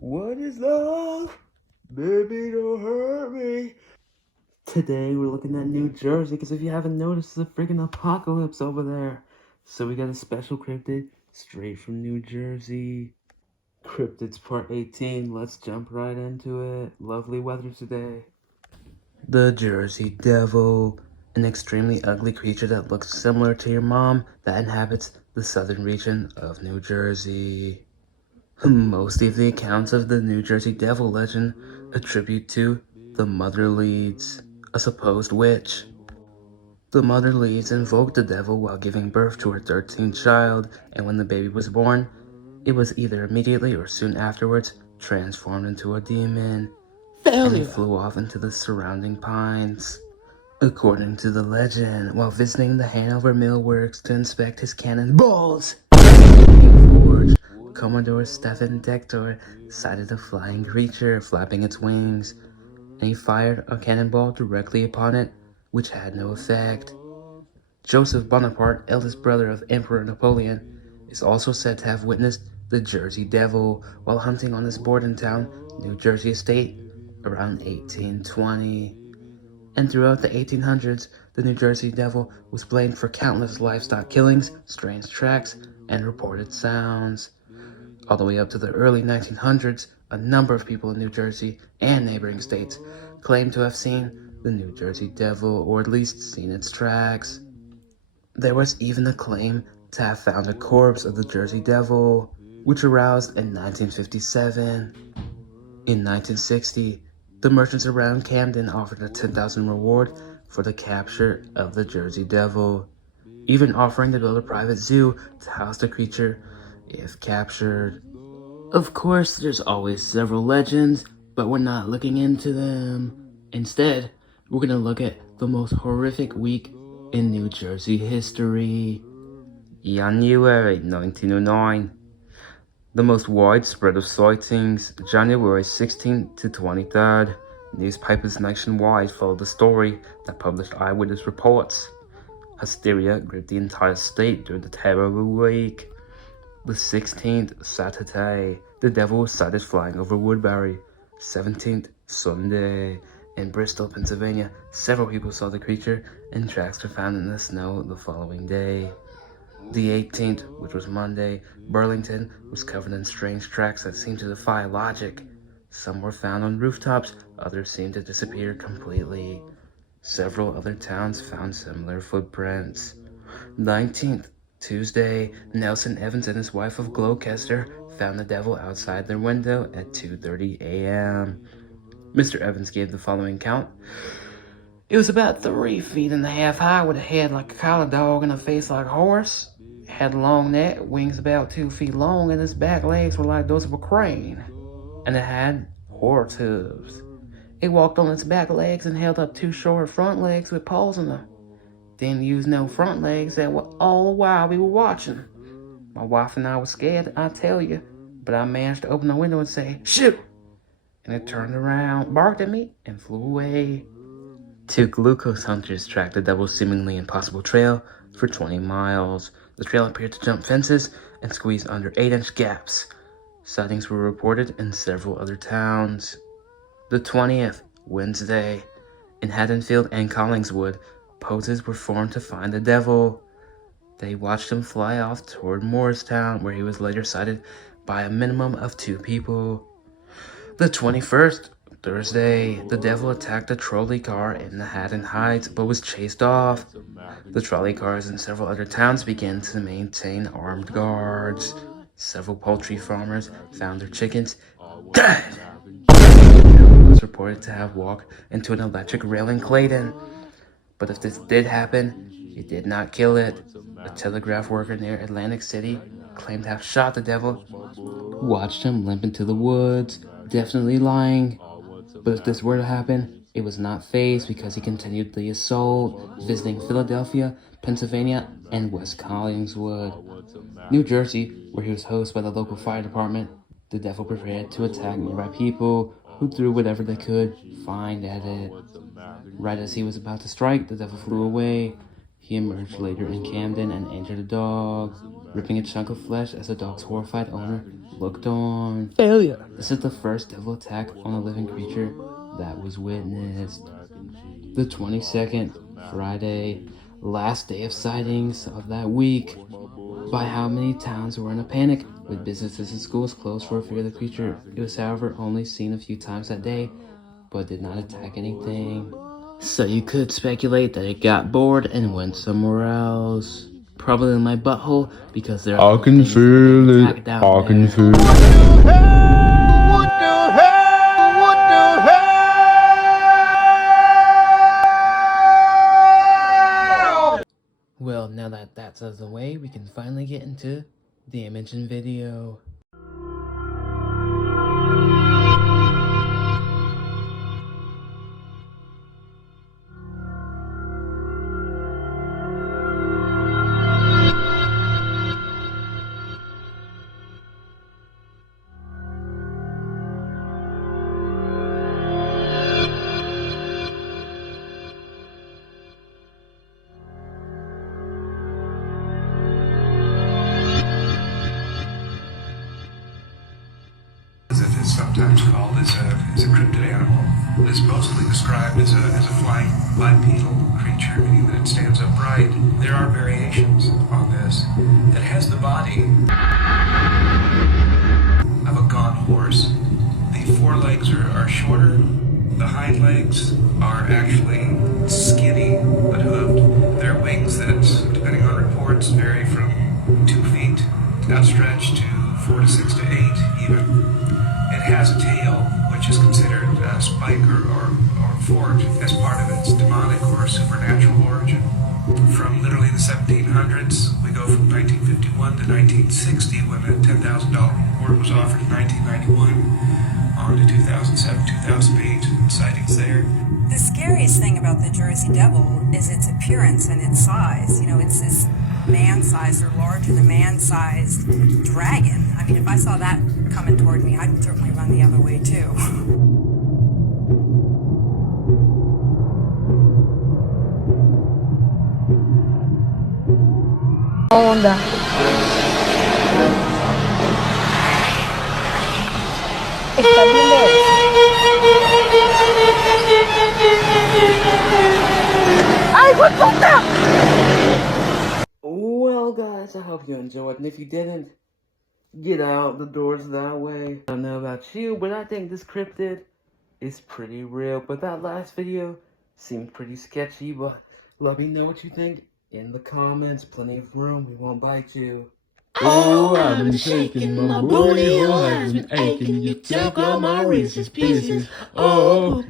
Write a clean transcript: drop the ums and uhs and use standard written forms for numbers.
What is love? Baby, don't hurt me. Today we're looking at New Jersey because if you haven't noticed, it's a freaking apocalypse over there. So we got a special cryptid straight from New Jersey. Cryptids Part 18. Let's jump right into it. Lovely weather today. The Jersey Devil. An extremely ugly creature that looks similar to your mom that inhabits the southern region of New Jersey. Most of the accounts of the New Jersey Devil legend attribute to the Mother Leeds, a supposed witch. The Mother Leeds invoked the devil while giving birth to her 13th child, and when the baby was born, it was either immediately or soon afterwards transformed into a demon, and it flew off into the surrounding pines. According to the legend, while visiting the Hanover Mill Works to inspect his cannonballs, Commodore Stephen Dector sighted a flying creature flapping its wings, and he fired a cannonball directly upon it, which had no effect. Joseph Bonaparte, eldest brother of Emperor Napoleon, is also said to have witnessed the Jersey Devil while hunting on his Bordentown, New Jersey estate around 1820. And throughout the 1800s, the New Jersey Devil was blamed for countless livestock killings, strange tracks, and reported sounds. All the way up to the early 1900s, a number of people in New Jersey and neighboring states claimed to have seen the New Jersey Devil, or at least seen its tracks. There was even a claim to have found a corpse of the Jersey Devil, which aroused in 1957. In 1960, the merchants around Camden offered a $10,000 reward for the capture of the Jersey Devil, even offering to build a private zoo to house the creature if captured. Of course, there's always several legends, but we're not looking into them. Instead, we're gonna look at the most horrific week in New Jersey history. January 1909. The most widespread of sightings, January 16th to 23rd. Newspapers nationwide followed the story that published eyewitness reports. Hysteria gripped the entire state during the terrible week. The 16th, Saturday, the devil was sighted flying over Woodbury. 17th, Sunday, in Bristol, Pennsylvania, several people saw the creature, and tracks were found in the snow the following day. The 18th, which was Monday, Burlington was covered in strange tracks that seemed to defy logic. Some were found on rooftops, others seemed to disappear completely. Several other towns found similar footprints. 19th, Tuesday, Nelson Evans and his wife of Gloucester found the devil outside their window at 2:30 a.m. Mr. Evans gave the following account. It was about 3.5 feet high with a head like a collar dog and a face like a horse. It had a long neck, wings about 2 feet long, and its back legs were like those of a crane. And it had horse hooves. It walked on its back legs and held up two short front legs with paws in them. Didn't use no front legs that were all the while we were watching. My wife and I were scared, I tell you, but I managed to open the window and say, "Shoot!" And it turned around, barked at me, and flew away. Two glucose hunters tracked the devil's seemingly impossible trail for 20 miles. The trail appeared to jump fences and squeeze under 8-inch gaps. Sightings were reported in several other towns. The 20th, Wednesday, in Haddonfield and Collingswood, poses were formed to find the devil. They watched him fly off toward Morristown, where he was later sighted by a minimum of 2 people. The 21st, Thursday, the devil attacked a trolley car in the Haddon Heights, but was chased off. The trolley cars in several other towns began to maintain armed guards. Several poultry farmers found their chickens dead. Was reported to have walked into an electric rail in Clayton. But if this did happen, he did not kill it. A telegraph worker near Atlantic City claimed to have shot the devil, who watched him limp into the woods, definitely lying. But if this were to happen, it was not phased because he continued the assault, visiting Philadelphia, Pennsylvania, and West Collingswood. New Jersey, where he was hosted by the local fire department, the devil prepared to attack nearby people who threw whatever they could find at it. Right as he was about to strike, the devil flew away. He emerged later in Camden and injured the dog, ripping a chunk of flesh as the dog's horrified owner looked on. Failure! This is the first devil attack on a living creature that was witnessed. The 22nd, Friday, last day of sightings of that week. By how many towns were in a panic, with businesses and schools closed for fear of the creature. It was, however, only seen a few times that day, but did not attack anything. So you could speculate that it got bored and went somewhere else. Probably in my butthole, because there are I can feel it. I can feel it. What the hell? What the hell? Well, now that that's out of the way, we can finally get into the image and video. It is sometimes called as a cryptid animal. It is mostly described as a flying bipedal creature, meaning that it stands upright. There are variations on this that has the body of a gaunt horse. The forelegs are shorter. The hind legs are actually skinny but hooved. There are wings that, depending on reports, vary from 2 feet outstretched to 4 to 6 to 8 even. It has a tail, which is considered a spike or forked as part of its demonic or supernatural origin. From literally the 1700s, we go from 1951 to 1960, when a $10,000 reward was offered in 1991, on to 2007, 2008, sightings there. The scariest thing about the Jersey Devil is its appearance and its size. You know, it's this man-sized or larger than man-sized dragon. I mean, if I saw that coming toward me, I'd certainly run the other way too. Onda. ¿Estás viendo eso? ¡Ay, puta! Well, guys, I hope you enjoyed, and if you didn't, get out the doors that way. I don't know about you, but I think this cryptid is pretty real. But that last video seemed pretty sketchy, but let me know what you think in the comments. Plenty of room, we won't bite you. Oh, I've been shaking, my booty hole has been aching. You took all my Reese's Pieces. Oh,